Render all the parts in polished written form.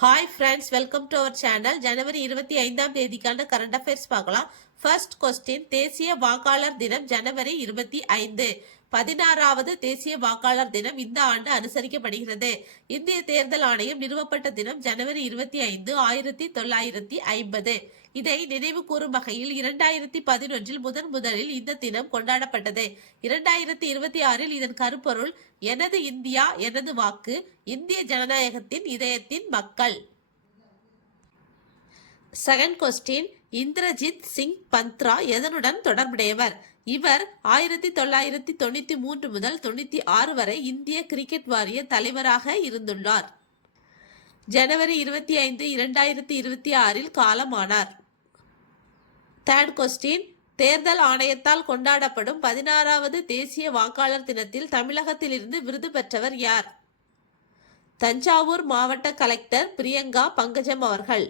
Hi friends, welcome to our channel. ஜனவரி 25ஆம் தேதிக்கான கரண்ட் அஃபேர்ஸ் பார்க்கலாம். ஃபர்ஸ்ட் கொஸ்டின், தேசிய வாக்காளர் தினம் ஜனவரி 25. 16வது தேசிய வாக்காளர் தினம் இந்த ஆண்டு அனுசரிக்கப்படுகிறது. இந்திய தேர்தல் ஆணையம் நிறுவப்பட்ட தினம் ஜனவரி 25, 1950. இதை நினைவு கூறும் வகையில் 2011 முதலில் இந்த தினம் கொண்டாடப்பட்டது. 2026 இதன் கருப்பொருள் எனது இந்தியா எனது வாக்கு, இந்திய ஜனநாயகத்தின் இதயத்தின் மக்கள். செகண்ட் கொஸ்டின், இந்திரஜித் சிங் பந்த்ரா எதனுடன் தொடர்புடையவர்? இவர் 1993 முதல் 96 வரை இந்திய கிரிக்கெட் வாரிய தலைவராக இருந்துள்ளார். ஜனவரி 25, 2026 காலமானார். தேர்ட் கொஸ்டின், தேர்தல் ஆணையத்தால் கொண்டாடப்படும் 16வது தேசிய வாக்காளர் தினத்தில் தமிழகத்திலிருந்து விருது பெற்றவர் யார்? தஞ்சாவூர் மாவட்ட கலெக்டர் பிரியங்கா பங்கஜம் அவர்கள்.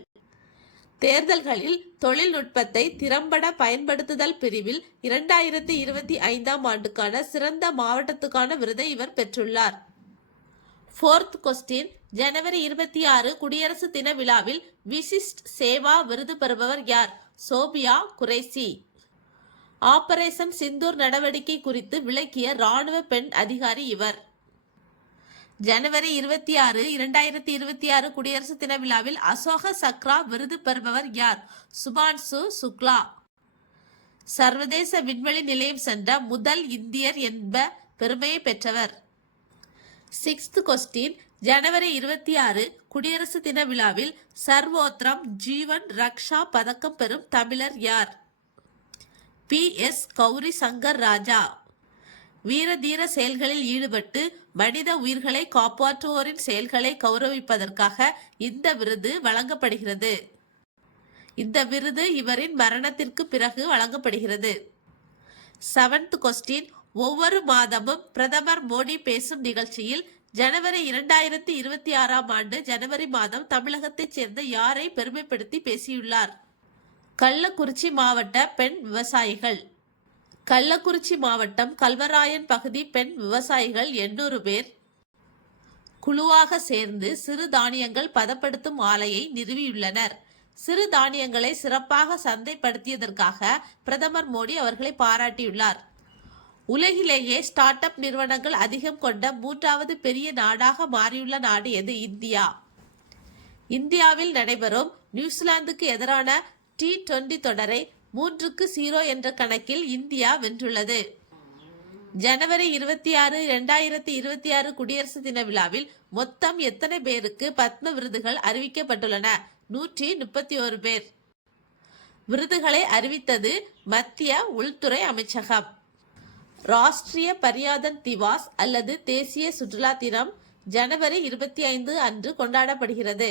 தேர்தல்களில் தொழில்நுட்பத்தை திறம்பட பயன்படுத்துதல் பிரிவில் 2025ஆம் ஆண்டுக்கான சிறந்த மாவட்டத்துக்கான விருதை இவர் பெற்றுள்ளார். ஃபோர்த் கொஸ்டின், ஜனவரி 26 குடியரசு தின விழாவில் விசிஷ்ட் சேவா விருது பெறுபவர் யார்? சோபியா குரேசி. ஆபரேஷன் சிந்தூர் நடவடிக்கை குறித்து விளக்கிய ராணுவ பெண் அதிகாரி இவர். ஜனவரி 26, 2026 குடியரசு தின விழாவில் அசோக சக்ரா விருது பெறுபவர் யார்? சுபான்சு சுக்லா. சர்வதேச விண்வெளி நிலையம் சென்ற முதல் இந்தியர் என்ப பெருமையை பெற்றவர். சிக்ஸ்த் கொஸ்டின், ஜனவரி 26 குடியரசு தின விழாவில் சர்வோத்ரம் ஜீவன் ரக்ஷா பதக்கம் பெறும் தமிழர் யார்? PS கௌரி சங்கர் ராஜா. வீரதீர செயல்களில் ஈடுபட்டு மனித உயிர்களை காப்பாற்றுவோரின் செயல்களை கௌரவிப்பதற்காக இந்த விருது வழங்கப்படுகிறது. இந்த விருது இவரின் மரணத்திற்கு பிறகு வழங்கப்படுகிறது. செவன்த் கொஸ்டின், ஒவ்வொரு மாதமும் பிரதமர் மோடி பேசும் நிகழ்ச்சியில் ஜனவரி 2026ஆம் ஆண்டு ஜனவரி மாதம் தமிழகத்தைச் சேர்ந்த யாரை பெருமைப்படுத்தி பேசியுள்ளார்? கள்ளக்குறிச்சி மாவட்ட பெண் விவசாயிகள். கள்ளக்குறிச்சி மாவட்டம் கல்வராயன் பகுதி பெண் விவசாயிகள் 800 பேர் குழுவாக சேர்ந்து சிறு தானியங்கள் பதப்படுத்தும் ஆலையை நிறுவியுள்ளனர். சிறு தானியங்களை சிறப்பாக சந்தைப்படுத்தியதற்காக பிரதமர் மோடி அவர்களை பாராட்டியுள்ளார். உலகிலேயே ஸ்டார்ட் அப் நிறுவனங்கள் அதிகம் கொண்ட 3வது பெரிய நாடாக மாறியுள்ள நாடு எது? இந்தியா. இந்தியாவில் நடைபெறும் நியூசிலாந்துக்கு எதிரான T20 தொடரை 3-0 என்ற கணக்கில் இந்தியா வென்றுள்ளது. ஜனவரி 26, 2026 குடியரசு தின விழாவில் மொத்தம் எத்தனை பேருக்கு பத்ம விருதுகள் அறிவிக்கப்பட்டுள்ளன? 131 பேர். விருதுகளை அறிவித்தது மத்திய உள்துறை அமைச்சகம். ராஷ்டிரிய பர்யாதன் திவாஸ் அல்லது தேசிய சுற்றுலா தினம் ஜனவரி 25 அன்று கொண்டாடப்படுகிறது.